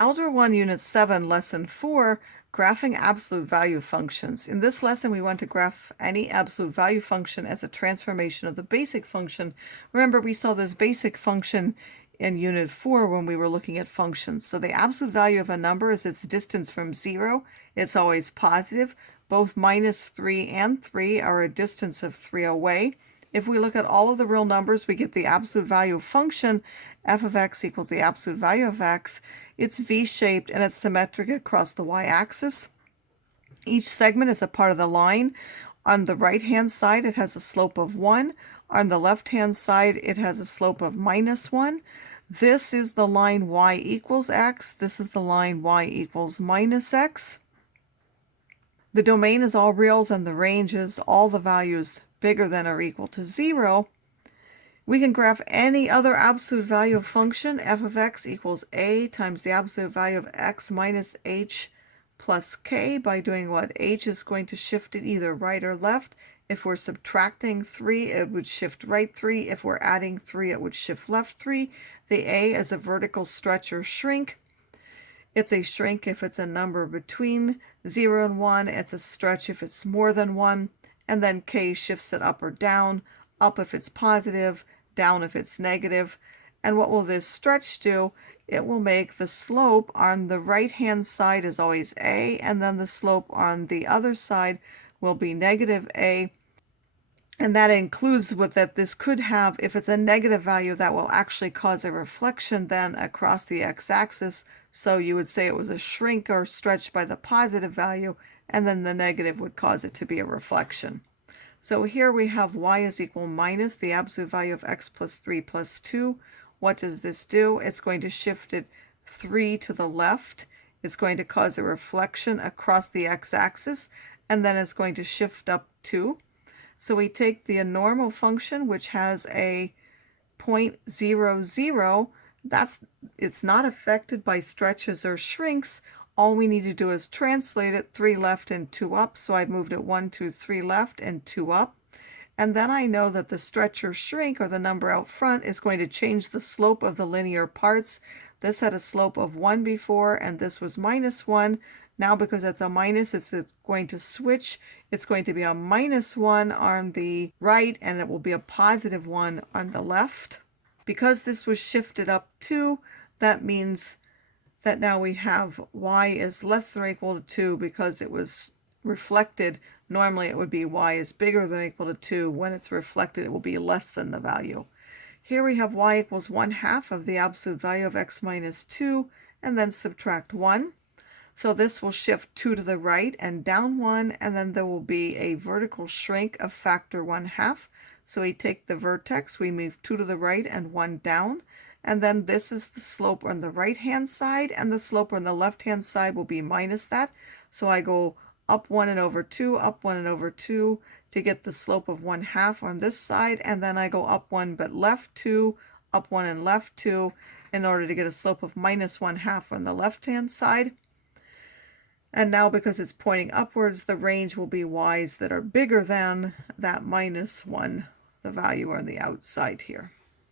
Algebra 1, Unit 7, Lesson 4, Graphing Absolute Value Functions. In this lesson, we want to graph any absolute value function as a transformation of the basic function. Remember, we saw this basic function in Unit 4 when we were looking at functions. So the absolute value of a number is its distance from 0. It's always positive. Both minus 3 and 3 are a distance of 3 away. If we look at all of the real numbers, we get the absolute value of function, f of x equals the absolute value of x. It's v-shaped and it's symmetric across the y-axis. Each segment is a part of the line. On the right-hand side, it has a slope of 1. On the left-hand side, it has a slope of minus 1. This is the line y equals x. This is the line y equals minus x. The domain is all reals and the range is all the values bigger than or equal to 0. We can graph any other absolute value of function. F of x equals a times the absolute value of x minus h plus k by doing what? H is going to shift it either right or left. If we're subtracting 3, it would shift right 3. If we're adding 3, it would shift left 3. The a is a vertical stretch or shrink. It's a shrink if it's a number between 0 and 1. It's a stretch if it's more than 1. And then k shifts it up or down, up if it's positive, down if it's negative. And what will this stretch do? It will make the slope on the right-hand side is always a, and then the slope on the other side will be negative a. And that includes with that this could have, if it's a negative value, that will actually cause a reflection then across the x-axis. So you would say it was a shrink or stretch by the positive value, and then the negative would cause it to be a reflection. So here we have y is equal minus the absolute value of x plus 3 plus 2. What does this do? It's going to shift it 3 to the left. It's going to cause a reflection across the x-axis, and then it's going to shift up 2. So we take the normal function, which has a 0.00. It's not affected by stretches or shrinks. All we need to do is translate it 3 left and 2 up. So I moved it 1, 2, 3 left and 2 up. And then I know that the stretch or shrink, or the number out front, is going to change the slope of the linear parts. This had a slope of 1 before, and this was minus 1. Now, because it's a minus, it's going to switch. It's going to be a minus 1 on the right, and it will be a positive 1 on the left. Because this was shifted up 2, that means that now we have y is less than or equal to 2 because it was reflected. Normally it would be y is bigger than or equal to 2. When it's reflected, it will be less than the value. Here we have y equals 1/2 of the absolute value of x minus 2, and then subtract 1. So this will shift 2 to the right and down 1, and then there will be a vertical shrink of factor 1/2. So we take the vertex, we move 2 to the right and 1 down, and then this is the slope on the right-hand side, and the slope on the left-hand side will be minus that. So I go up 1 and over 2, up 1 and over 2 to get the slope of 1/2 on this side, and then I go up 1 but left 2, up 1 and left 2 in order to get a slope of minus 1/2 on the left-hand side. And now because it's pointing upwards, the range will be y's that are bigger than that minus 1, the value on the outside here.